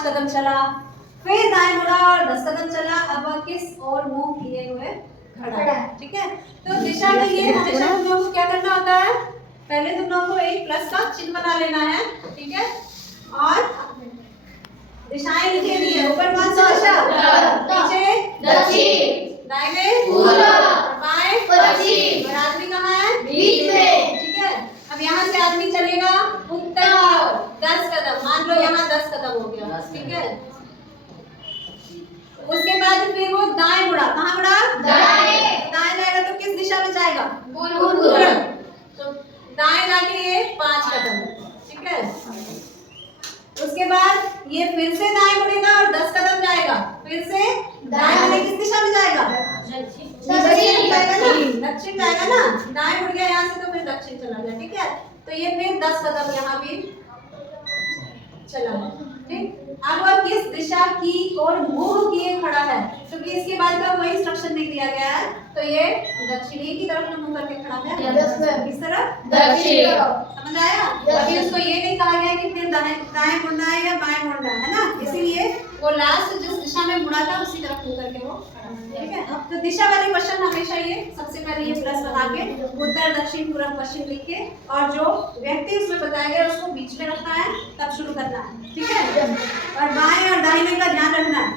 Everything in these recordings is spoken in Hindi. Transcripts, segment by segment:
5 कदम चला, फिर दाएं मुड़ा और 10 कदम चला। अब वह किस ओर मुंह किए हुए खड़ा है, ठीक है। तो दिशा के लिए हमेशा तुम लोगों को क्या करना होता है, पहले तुम लोगों को एक प्लस का चिन्ह बना लेना है, ठीक है। और दिशाएं लिखे दी है, ऊपर कौन सा दिशा, नीचे दक्षिण, दाहिने पूर्व, बाएं पश्चिम, और आदमी कहाँ है, बीच में, ठीक है। अब यहाँ से आदमी चलेगा उत्तर की ओर 10 कदम, मान लो यहाँ 10 कदम हो गया, ठीक है। उसके बाद फिर वो दाएं मुड़ा, कहाँ मुड़ा, दाएं जाएगा तो किस दिशा में जाएगा, पूर्व। तो दाएं जाके ये 5 कदम, ठीक है। उसके बाद ये फिर से दाएं मुड़ेगा और 10 कदम जाएगा, फिर से दाएं मुड़े किस दिशा में जाएगा, दक्षिण जाएगा ना, दक्षिण जाएगा ना। दाएं मुड़ गया यहाँ से तो फिर दक्षिण चला गया, ठीक है। तो ये फिर 10 कदम यहाँ भी चला, ठीक। अब वह किस दिशा की ओर मुंह किए खड़ा है, क्योंकि इसके बाद का कोई इंस्ट्रक्शन नहीं दिया गया है, तो ये दक्षिणी की तरफ मुंह करके खड़ा है, किस तरफ, दक्षिण। समझ आया। अभी उसको ये नहीं कहा गया कि फिर दाएं मुड़ना है या बाएं मुड़ना है ना, इसीलिए वो लास्ट जिस दिशा में मुड़ा था उसी तरफ मुंह करके वो खड़ा है, ठीक है। तो दिशा वाले क्वेश्चन हमेशा ये सबसे पहले ये प्लस बना के उत्तर दक्षिण पूर्व पश्चिम लिख के, और जो व्यक्ति उसमें बताया गया उसको बीच में रखना है, तब शुरू करना है, ठीक है। और बाएं और दाहिने का ध्यान रखना है,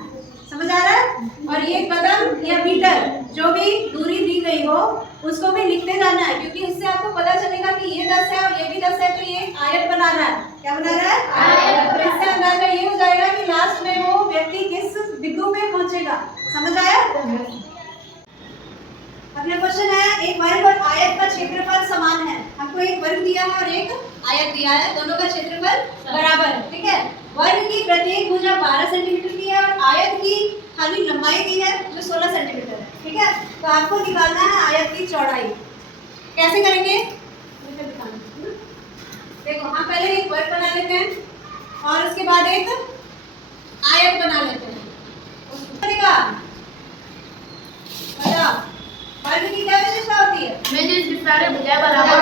समझ आ रहा है। और ये कदम या मीटर जो भी दूरी दी गई हो उसको भी लिखते जाना है, क्योंकि उससे आपको पता चलेगा कि ये 10 है और ये भी 10 है, तो ये आयत बना रहा है, क्या बना रहा है, आयत। तो इससे अंदाजा ये हो जाएगा कि लास्ट में वो व्यक्ति किस बिंदु पे पहुंचेगा, समझ आया। अगला क्वेश्चन है, एक वर्ग और आयत का क्षेत्रफल समान है। हमको एक वर्ग दिया है और एक आयत दिया है, दोनों का क्षेत्रफल बराबर है, ठीक है। वर्ग की प्रत्येक भुजा 12 सेंटीमीटर की है और आयत की खाली लंबाई दी है जो 16 सेंटीमीटर है, ठीक है। तो आपको निकालना है आयत की चौड़ाई। कैसे करेंगे, देखो हम पहले एक वर्ग बना लेते हैं और उसके बाद एक आयत बना लेते हैं। वर्ग की क्या विशेषता होती है, बराबर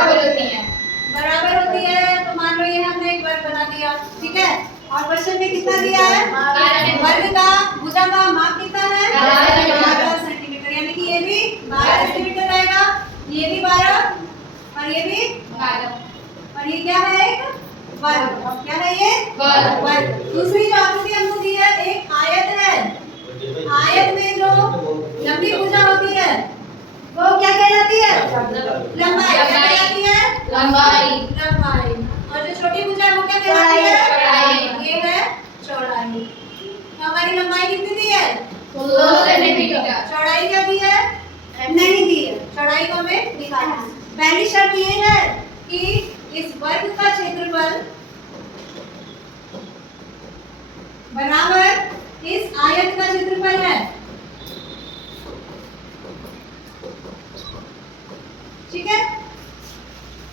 होती है। तो मान लो ये हमने एक वर्ग बना दिया, ठीक है। और क्वेश्चन में कितना दिया है, वर्ग का भुजा का माप कितना है, 12 सेंटीमीटर, यानी कि ये भी 12 सेंटीमीटर रहेगा, ये भी 12 और ये भी 12, और ये क्या है, एक वर्ग। क्या है ये, वर्ग। दूसरी जो आकृति हमको दी है एक आयत है, आयत में जो लंबी भुजा होती है वो क्या कहलाती है, लंबाई। क्या कहलाती है, लंबाई। और जो छोटी भुजा है वो क्या कहलाती है, ये है चौड़ाई। तो हमारी लंबाई कितनी दी है, 16 सेंटीमीटर। चौड़ाई क्या दी है, नहीं दी है। चौड़ाई को हमें निकालना है। पहली शर्त ये है कि इस वर्ग का क्षेत्रफल बराबर इस आयत का क्षेत्रफल है, ठीक है।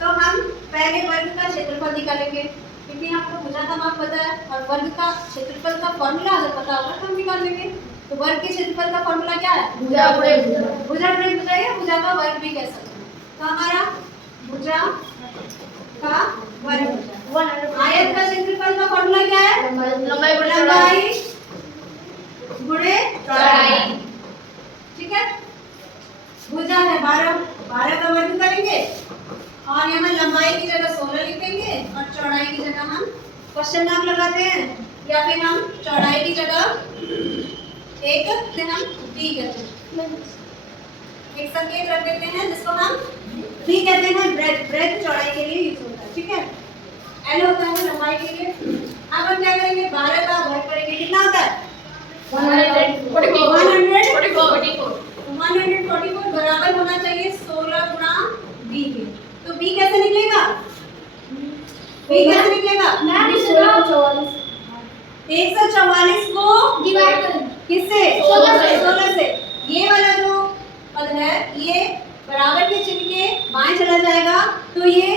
तो हम पहले वर्ग का क्षेत्रफल निकालेंगे, क्योंकि हमको भुजा का माप पता है और वर्ग का क्षेत्रफल का फॉर्मूला अगर पता होगा तो हम निकाल लेंगे। तो वर्ग के क्षेत्रफल का फॉर्मूला क्या है, भुजा गुणे भुजा गुणे भुजा या भुजा का वर्ग भी कह सकते हैं। तो हमारा भुजा का वर्ग, आयत का क्षेत्रफल का फॉर्मूला क्या है, लंबाई गुणे चौड़ाई, ठीक है। भुजा है 12 का वर्ग करेंगे और यहाँ लंबाई की जगह 16 लिख देंगे और चौड़ाई की जगह हम क्वेश्चन मार्क लगाते हैं, या फिर हम चौड़ाई की जगह एक से हम डी कहते हैं, एक संकेत रख देते हैं जिसको हम डी कहते हैं। ब्रेथ चौड़ाई के लिए यूज होता है, ठीक है। एल होता है लंबाई के लिए। अब हम क्या करेंगे, 12 का वर्ग करेंगे, कितना होता है, 144 बराबर होना चाहिए 16 गुणा बी के। तो बी कैसे निकलेगा, बी कैसे निकलेगा, 144 को डिवाइड करें किससे, 16 से। ये वाला जो पद है ये बराबर के चिन्ह के बाएं चला जाएगा, तो ये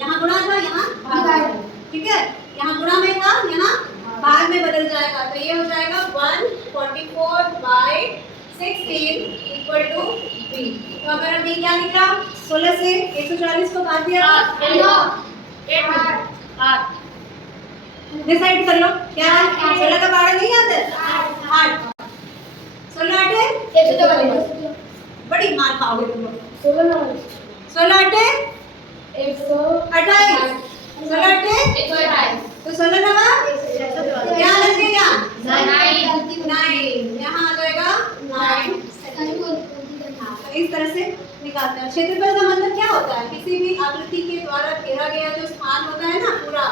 यहाँ गुणा था यहाँ भाग में, ठीक है। यहाँ गुणा में था यहाँ भाग में बदल जाएगा, तो ये हो जाएगा 144/16 इक्वल टू बी। तो अगर बी क्या निकला, 16 से 140 को काट दिया, डिसाइड कर लो क्या है। 16 का पहाड़ा नहीं आता, 8 16 8 बड़ी मार खाओगे तुम लोग। 16 8 28 16 8 तो 16 नवा क्या लगेगा 9 यहाँ आ जाएगा 9। इस तरह से निकालते हैं। क्षेत्रफल का मतलब क्या होता है, किसी भी आकृति के द्वारा घेरा गया जो स्थान होता है ना पूरा,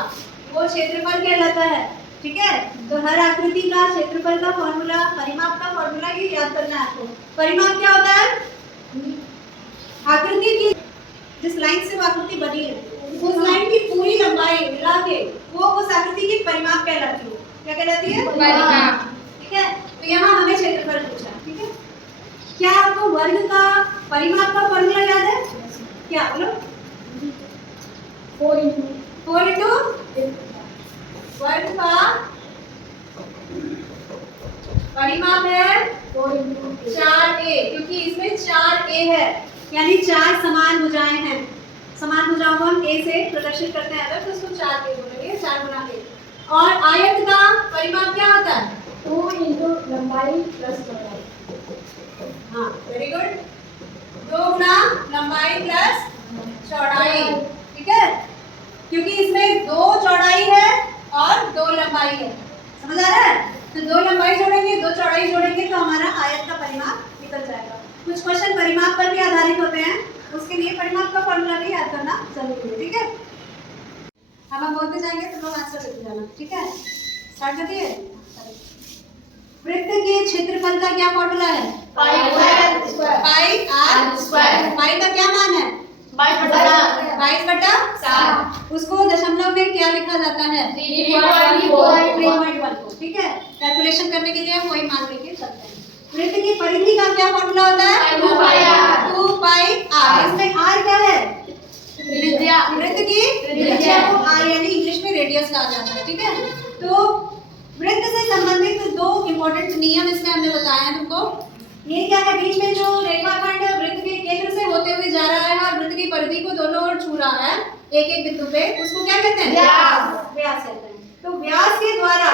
वो क्षेत्रफल कहलाता है। ठीक है, तो हर आकृति का क्षेत्रफल का फॉर्मूला, परिमाप का फॉर्मूला ये याद करना है आपको। परिमाप क्या होता है, आकृति की जिस लाइन से वो आकृति बनी है उस लाइन की पूरी लंबाई मिला के वो उस आकृति की परिमाप कहलाती है। क्या कहलाती है, परिमाप। ठीक है, तो यहाँ हमें क्षेत्रफल पूछा। ठीक है, क्या आपको वर्ग का परिमाप का फॉर्मूला याद है, क्या बोलो 4 इंटू वर्ग का परिमाप है 4a, क्योंकि इसमें 4a है, यानी 4 समान भुजाएं हैं। समान भुजाओं को हम a से प्रदर्शित करते हैं अगर, तो उसको 4a बोलेंगे, 4 गुना a। और आयत का परिमाप क्या होता है, 2 इंटू लंबाई प्लस चौड़ाई। हाँ वेरी गुड, 2 गुना लंबाई प्लस चौड़ाई। ठीक है, क्योंकि इसमें 2 चौड़ाई है और 2 लंबाई है, समझ आ रहा है। तो 2 लंबाई जोड़ेंगे 2 चौड़ाई जोड़ेंगे तो हमारा आयत का परिमाप निकल जाएगा। कुछ क्वेश्चन परिमाप पर भी आधारित होते हैं, उसके लिए परिमाप का फॉर्मूला भी याद करना जरूरी है। ठीक है, अब हम बोलते जाएंगे तो लोग आंसर देते जाना। ठीक है, स्टार्ट कर दिए। वृत्त के क्षेत्रफल का क्या फॉर्मूला है, पाई आर स्क्वायर। पाई का क्या मान है, 22/7। उसको दशमलव में क्या लिखा जाता है, 3.1। ठीक है, कैलकुलेशन करने के लिए हम वही मान लेके चलते हैं। वृत्त की परिधि का क्या फॉर्मूला होता है, 2 पाई आर। इसमें आर क्या है, वृत्त की त्रिज्या को आर यानी इंग्लिश में रेडियस कहा जाता है। ठीक है, तो वृत्त से संबंधित 2 इंपॉर्टेंट नियम इसमें हमने बताया है तुमको। ये क्या है, बीच में जो रेखाखंड वृत्त के केंद्र से होते हुए जा रहा है और वृत्त की परिधि को दोनों ओर छू रहा है एक एक बिंदु पे, उसको क्या कहते हैं, व्यास कहते हैं। तो व्यास के द्वारा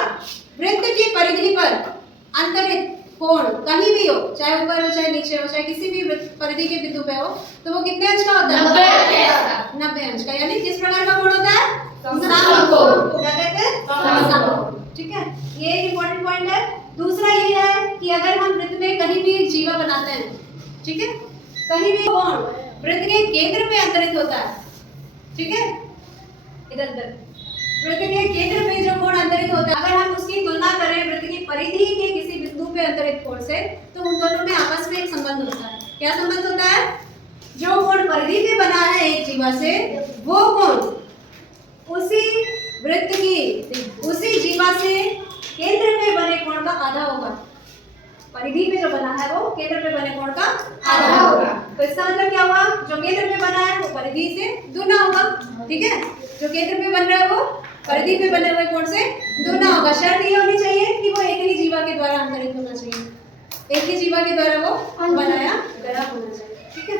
वृत्त की परिधि पर अंतरित कोण कहीं भी हो, चाहे ऊपर हो चाहे नीचे हो, चाहे किसी भी परिधि के बिंदु पे हो, तो वो कितने अंश का होता है, 90 अंश का। यानी किस प्रकार का कोण होता है, समकोण। क्या कहते हैं, समकोण। ठीक है, ये एक इंपॉर्टेंट पॉइंट है। दूसरा ये है कि अगर हम वृत्त में कहीं भी एक जीवा बनाते हैं, ठीक है, कहीं भी कोण वृत्त के केंद्र पे अंतरित होता है। ठीक है, इधर वृत्त के केंद्र पे जो कोण अंतरित होता है, अगर हम उसकी तुलना करें वृत्त की परिधि के किसी बिंदु पे अंतरित कोण से, तो उन दोनों में आपस में एक संबंध होता है। क्या संबंध होता है, जो कोण परिधि पे बना है एक जीवा से, वो कोण उसी वृत्त की उसी जीवा से केंद्र पे बने कोण का आधा होगा। परिधि पे जो बना है वो केंद्र पे बने कोण का आधा होगा। तो इसका मतलब क्या हुआ, जो केंद्र पे बना है वो परिधि से दुगना होगा। ठीक है, जो केंद्र पे बन रहा है वो परिधि पे बने हुए कोण से दुगना होगा। शर्त ये होनी चाहिए कि वो एक ही जीवा के द्वारा अंतरित होना चाहिए, एक ही जीवा के द्वारा वो बनाया गया होना चाहिए। ठीक है,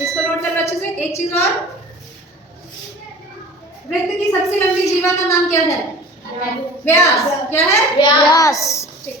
इसको नोट कर लो अच्छे से। एक चीज और, वृत्त की सबसे लंबी जीवा का नाम क्या है, व्यास। क्या है, व्यास। ठीक।